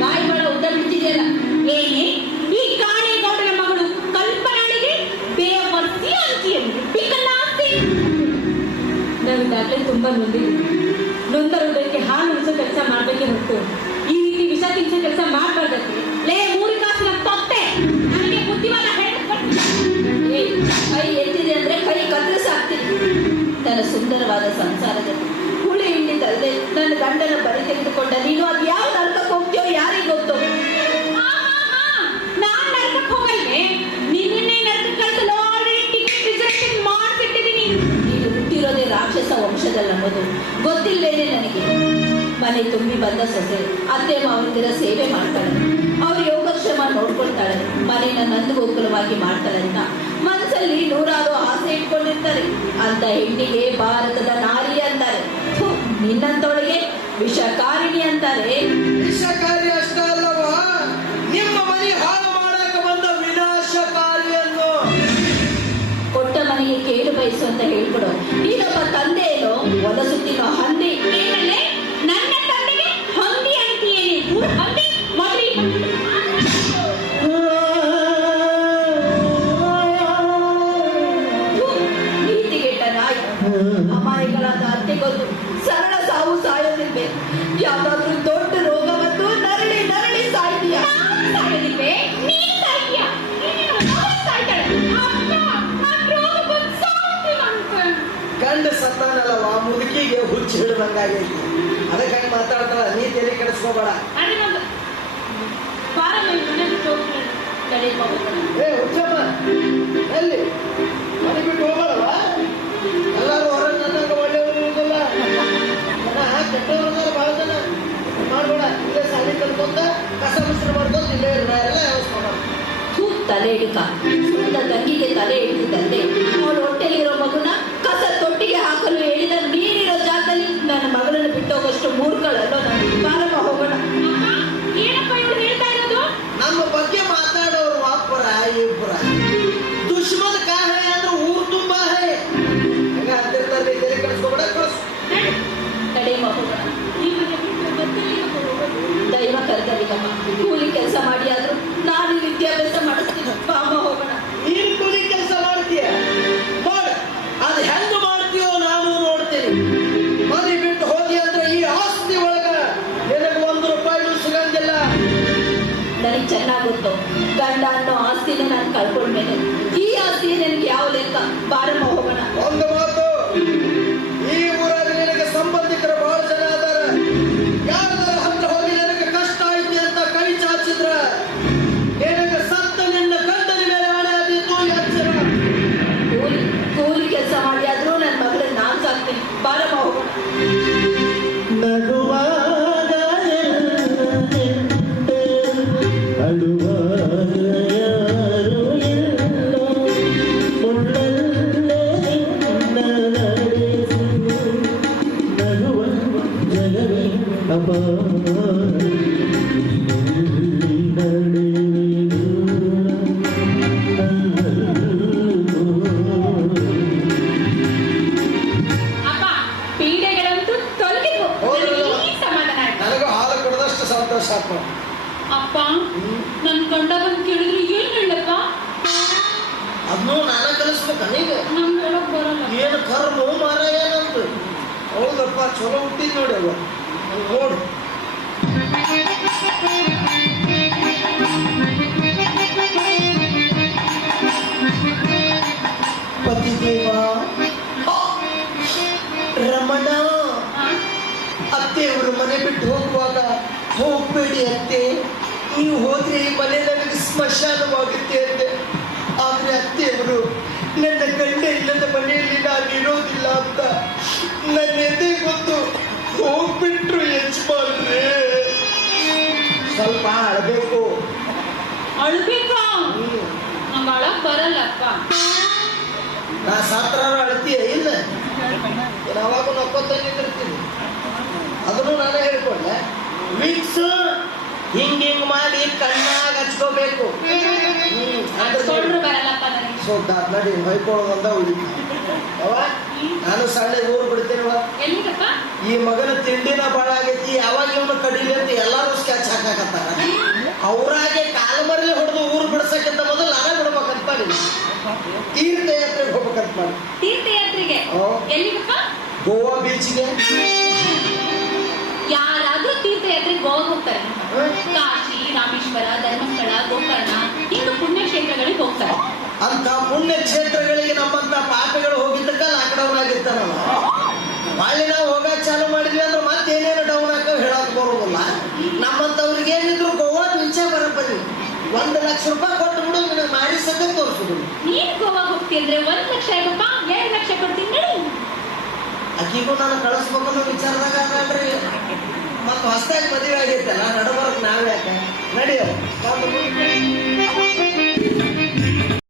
ಬಾಯಿಗಳ ಉದ್ದ ಬಿಟ್ಟಿದೆಯಲ್ಲ ಏನೇ ಈ ಕಾಳೇಗೌಡನ ಮಗಳು ಕಲ್ಪನಾಳಿಗೆ ಬೇವರ್ತಿ ಅಂತೀಯ ನಾವಿದಾಗಲೇ ತುಂಬಾ ನೊಂದ ಹೃದಯಕ್ಕೆ ಹಾಲು ಉಳಿಸೋ ಕೆಲಸ ಮಾಡ್ಬೇಕೆ ಹೊರತು ಈ ರೀತಿ ವಿಷ ತಿನ್ಸೋ ಕೆಲಸ ಮಾಡ್ಬಾರ್ದಕ್ಕೆ. ಲೇ ಮೂರು ಕಾಸಿನ ತೊಟ್ಟೆ, ನನಗೆ ಬುದ್ಧಿವಾದ ಕೈ ಎತ್ತಿದೆ ಅಂದ್ರೆ ಕೈ ಕತ್ತರಿಸಾಕ್ತೀನಿ. ನನ್ನ ಸುಂದರವಾದ ಸಂಸಾರದಲ್ಲಿ ಹುಳಿ ಹಿಂಡಿದಲ್ಲದೆ ನನ್ನ ಗಂಡನ ಬರಿ ತೆಗೆದುಕೊಂಡ ನೀನು ಅದು ಯಾವ ನರಕಕ್ಕೆ ಹೋಗ್ತೀಯೋ ಯಾರಿಗೆ ಗೊತ್ತು? ನಾನ್ ನರಕಕ್ಕೆ ಹೋಗಲ್ವೇ? ನಿನ್ನೆ ನರಕಕ್ಕೆ ಕಳಿಸಲು ಆಲ್ರೆಡಿ ಟಿಕೆಟ್ ರಿಸರ್ವೇಶನ್ ಮಾಡಿಸಿಟ್ಟಿದ್ದೀನಿ. ನೀನು ಹುಟ್ಟಿರೋದೇ ರಾಕ್ಷಸ ವಂಶದಲ್ಲ ಅನ್ನೋದು ಗೊತ್ತಿಲ್ವೇನೆ ನನಗೆ. ಮನೆ ತುಂಬಿ ಬಂದ ಸೊಸೆ ಅತ್ತೆ ಮಾವನಿಂದಿರ ಸೇವೆ ಮಾಡ್ತಾಳೆ, ಅವ್ರ ಯೋಗಕ್ಷೇಮ ನೋಡ್ಕೊಳ್ತಾಳೆ, ಮನೆಯ ನಂದಗೋಕುಲವಾಗಿ ಮಾಡ್ತಾಳೆ ಅಂತ ಮನಸ್ಸಲ್ಲಿ ನೂರಾರು ಆಸೆ ಇಟ್ಕೊಂಡಿರ್ತಾರೆ. ಅಂತ ಹೆಣ್ಣಿಗೆ ಭಾರತದ ನಾರಿ ಅಂತಾರೆ. ನಿನ್ನಂತವಳಿಗೆ ವಿಷಕಾರಿಣಿ ಅಂತಾರೆ. ವಿಷಕಾರಿ ಅಷ್ಟೇ ಅಲ್ಲವಾ, ನಿಮ್ಮ ಮನೆ ಹಾಳು ಮಾಡಕ ಬಂದ ವಿನಾಶಕಾರಿಯನ್ನು. ಕೊಟ್ಟ ಮನೆಗೆ ಕೇಳು ಬಯಸು ಅಂತ ಹೇಳ್ಕೊಡು. ನೀನೊಬ್ಬ ತಂದೆ ಏನೋ ಒದ ಸುತ್ತಿನೋ ಹಂದಿ. ನನ್ನ ತಂದೆಗೆ ಹಂದಿ ಅಂತೀಯೇನೆ? ಹಂದಿ ಮೊದಲಿ ನೀತಿಗೆಟ್ಟ ನಾಯಿ. ಅಮಾಯಗಳಾದ ಅತ್ತೆಗೊಂದು ಸರಳ ಸಾವು ಸಾಯೋದಿಲ್ವೇ? ಯಾವ್ದಾದ್ರೂ ದೊಡ್ಡ ರೋಗ ಬಂದು ನರಳಿ ನರಳಿ ಸಾಯ್ತೀಯ. ಸಾಯೋದಿಲ್ವೇ? ನೀನ್ ಸಾಯ್ತೀಯ. ಗಂಡ ಸತ್ತಾನಲ್ಲವಾ, ಮುದುಕಿಗೆ ಹುಚ್ಚು ಹಿಡಿದಂಗಾಗೈತಿ. ಅದಕ್ಕೆ ಹಂಗೆ ಮಾತಾಡ್ತಾಳ. ನೀ ತಲೆ ಕೆಡಿಸ್ಕೋಬೇಡ. ಏ ಹುಚ್ಚಮ್ಮ, ಎಲ್ಲಿ ಮನೆ ಬಿಟ್ಟು ಹೋಗಲ್ವ? ಎಲ್ಲರೂ ಹೊರಗೆ ನನ್ನಂಗ ಒಳ್ಳೆಯವರು ಇರುವುದಿಲ್ಲ. ಕೆಟ್ಟವ್ರನ್ನ ಬಹಳ ಜನ ಮಾಡ್ಬೇಡ. ಇಲ್ಲೇ ಸಾಲಿ ಕಲ್ಕೊಂಡ ಕಸ ಮಿಶ್ರ ಮಾಡ್ಕೊಂಡು ಇಲ್ಲೇ ಎಲ್ಲ ವ್ಯವಸ್ಥೆ ಮಾಡ. ತಲೆ ಹಿಡಿಕ ಸುತ್ತ ತಂಗಿಗೆ ತಲೆ ಹಿಡಿದಿದ್ದಂತೆ ಅವಳು ಹೊಟ್ಟೆಲಿರೋ ಮಗುನ ಕಸ ತೊಟ್ಟಿಗೆ ಹಾಕಲು ಹೇಳಿದ ನೀರಿರೋ ಜಾಗದಲ್ಲಿ ನನ್ನ ಮಗಳನ್ನು ಬಿಟ್ಟೋಗಷ್ಟು ಮೂರ್ಖಳಲ್ಲೋ. ನಾನು ಬಾರಮ್ಮ ಹೋಗೋಣ. ಏನಪ್ಪ ಇವ್ರು ಹೇಳ್ತಾ ಇರೋದು? ನಮ್ಮ ಬಗ್ಗೆ ಮಾತಾಡೋರು ವಾಪರ ಇಬ್ಬರ ದುಶ್ಮನ್ ಕಾಹೆ ಅಂದ್ರೆ ಊರು ತುಂಬಾ ಹೇ ಹಂಗ ಅಂತಿರ್ತಾರೆ. ತಲೆ ಕೆಡಿಸ್ಕೋಬೇಡ. ತಡೆಯಮ್ಮ ಹೋಗೋಣ. ದೈವ ಕರೆದಲ್ಲಿಗಮ್ಮ. ಕೂಲಿ ಕೆಲಸ ಮಾಡಿ ಆದ್ರೂ ನಾನು ವಿದ್ಯಾಭ್ಯಾಸ ಮಾಡಿಸ್ತೀನಿ. ಬಾಮ ಹೋಗೋಣ. ನೀನ್ ಕೂಲಿ ಕೆಲಸ ಮಾಡ್ತೀಯ ನೋಡ, ಅದು ಹೆಂಗ ಮಾಡ್ತೀಯೋ ನಾನು ನೋಡ್ತೀನಿ. ಮನೆ ಬಿಟ್ಟು ಹೋಗಿ ಅಂದ್ರೆ ಈ ಆಸ್ತಿ ಒಳಗ ನಿನಗೆ ₹1 ಸಿಗಂಗಿಲ್ಲ. ನನಗೆ ಚೆನ್ನಾಗಿ ಗೊತ್ತು, ಗಂಡ ಅನ್ನೋ ಆಸ್ತಿನ ನಾನು ಕಳ್ಕೊಂಡ್ಮೇಲೆ ಈ ಆಸ್ತಿ ನನಗೆ ಯಾವ ಲೆಕ್ಕ. ಬಾರಮ್ಮ ಹೋಗೋಣ. ಒಂದು ಮಾತು, ಈ ಊರಲ್ಲಿ ನಿನಗೆ ಸಂಬಂಧಿಕರ ಬಹಳ ಜನ ಅದಾರ. ಯಾರದಾರ ಹತ್ರ ಹೋಗಿ ನನಗೆ ಕಷ್ಟ ಐತಿ ಅಂತ ಕೈ ಚಾಚಿದ್ರ ನಿನಗೆ ಸತ್ತ ನಿನ್ನ ಗಂಡನ ಮೇಲೆ ಹಣೆ ಆಗಿತ್ತು ಎಚ್ಚರ. ಕೂಲಿ ಕೆಲಸ ಮಾಡಿ ಆದ್ರೂ ನನ್ನ ಮಗಳನ್ನ ನಾನು ಸಾಕ್ತೀನಿ. ಬಾರಮ್ಮ ಹೋಗೋಣ. ನಗುವಾಗ ಅಳುವಾಗ ಯಾರು ಇಲ್ಲ, ಮುಳ್ಳಲ್ಲೇ ನಡೆಸಿ ನಗುವ ಜಗವೇ ಅಪ್ಪ ಪೀಡೆಗಳಂತೂ ತೊಲಗಿದ್ವು. ಸಮಾಧಾನ ಆಯ್ತು. ನನಗೂ ಹಾಲು ಕೊಡದಷ್ಟು ಸಂತೋಷ ಆತ್ಮ. ಅಪ್ಪ ನನ್ ಗಂಡ ಬಂದು ಕೇಳಿದ್ರು ಏನ್ ಹೇಳಪ್ಪ? ಅದನ್ನು ನಾನ ಕಲಿಸ್ಬೇಕ ನೀಗ? ನಂಗೆ ಹೇಳಕ್ ಬರಲ್ಲ. ಏನು ಕರ್ಮ ಮಾರಾಯ ನಂದು. ಹೌದಪ್ಪ, ಚಲೋ ಹುಟ್ಟಿದ್ ನೋಡಿ ಅವ ನೋಡು. ಪತಿದೇವ ರಮಣ, ಅತ್ತೆಯವರು ಮನೆ ಬಿಟ್ಟು ಹೋಗುವಾಗ ಹೋಗ್ಬೇಡಿ ಅತ್ತೆ, ನೀವು ಹೋದ್ರೆ ಈ ಮನೆ ನನಗೆ ಸ್ಮಶಾನವಾಗುತ್ತೆ ಅಂದೆ. ಆದ್ರೆ ಅತ್ತೆಯವರು ನನ್ನ ಗಂಡ ಇಲ್ಲದ ಮನೆಯಲ್ಲಿ ನಾನು ಇರೋದಿಲ್ಲ ಅಂತ ನನ್ನ ಎದೆ ಗೊತ್ತು ಹೋಗ್ಬಿಟ್ರು. ಯಜಮಾನ್ರೆ ಸ್ವಲ್ಪ ಅಳಬೇಕು. ಅಳ್ಬೇಕಾ? ನಂಗೆ ಅಳಕ್ ಬರಲ್ಲಪ್ಪ. ನಾ ಸಾತ್ರ ಅಳ್ತೀಯ ಇಲ್ಲ? ಯಾವಾಗ ನಕ್ಕೊತ್ತಿರ್ತೀನಿ. ಅದನ್ನು ನಾನೇ ಹೇಳ್ಕೊಂಡೆ. ವಿಕ್ಸ್ ಹಿಂಗ್ ಮಾಡಿ ಕಣ್ಣಾಗ ಹಚ್ಕೋಬೇಕು. ನಡಿ ಹೊಯ್ಕೊಳ್ಳೋದಂದ ಉಳಿತು. ನಾನು ಸಣ್ಣ ಊರು ಬಿಡ್ತೇನೆ. ಈ ಮಗನ ತಿಂಡಿನ ಬಾಳ ಆಗೈತಿ, ಯಾವಾಗ ಇವನು ಕಡಿಲಿ ಅಂತ ಎಲ್ಲಾರು ಅವ್ರಾಗೆ ಕಾಲಮರಲಿ ಹೊಡೆದು ಊರು ಬಿಡ್ಸಕ್ಕಿಂತ ಮೊದಲು ನಾನೇ ಬಿಡ್ಬೇಕಂತ ಮಾಡಿ ತೀರ್ಥಯಾತ್ರೆಗೆ ಹೋಗ್ಬೇಕಂತ ಮಾಡಿ. ತೀರ್ಥಯಾತ್ರೆಗೆ ಎಲ್ಲಿಗಪ್ಪ? ಗೋವಾ ಬೀಚ್ಗೆ. ಯಾರಾದ್ರೂ ತೀರ್ಥಯಾತ್ರೆಗೆ ಗೋವಾ ಹೋಗ್ತಾರೆ. ಕಾಶಿ, ರಾಮೇಶ್ವರ, ಧರ್ಮಸ್ಥಳ, ಗೋಕರ್ಣ ಇನ್ನು ಪುಣ್ಯಕ್ಷೇತ್ರಗಳಿಗೆ ಹೋಗ್ತಾರೆ. ಅಂತ ಪುಣ್ಯ ಕ್ಷೇತ್ರಗಳಿಗೆ ನಮ್ಮಂತ ಪಾಪಗಳು ಹೋಗಿದ್ದಕ್ಕ ಲಾಕ್ಡೌನ್ ಆಗಿರ್ತಾರಲ್ಲ. ಅಲ್ಲಿ ನಾವು ಹೋಗಕ್ ಚಾಲು ಮಾಡಿದ್ವಿ ಅಂದ್ರೆ ಮತ್ತೇನೇನು ಡೌನ್ ಹಾಕ ಹೇಳಕ್ ಬರೋದಿಲ್ಲ. ನಮ್ಮಂತವ್ರಿಗೆ ಏನಿದ್ರು ಗೋವಾ ಬೀಚೇ ಬರಬರಿ. 1 ಲಕ್ಷ ರೂಪಾಯಿ ಕೊಟ್ಟು ಬಿಡು, ನಿನಗೆ ಮಾಡಿ ಸದ್ಯ ತೋರಿಸುದು. ನೀನ್ ಗೋವಾ ಹೋಗ್ತಿ ಅಂದ್ರೆ 1 ಲಕ್ಷ ಆಗಪ್ಪ, 2 ಲಕ್ಷ ಕೊಡ್ತೀನಿ ನಡಿ. ಅಕ್ಕಿಗೂ ನಾನು ಕಳಿಸ್ಬೇಕನ್ನೋ ವಿಚಾರದಾಗ ಅದ್ರಿ. ಮತ್ತೆ ಹೊಸದಾಗಿ ಮದುವೆ ಆಗೈತಲ್ಲ, ನಡಬರ್ಕ್ ನಾವ್ ಯಾಕೆ ನಡಿಯೋ.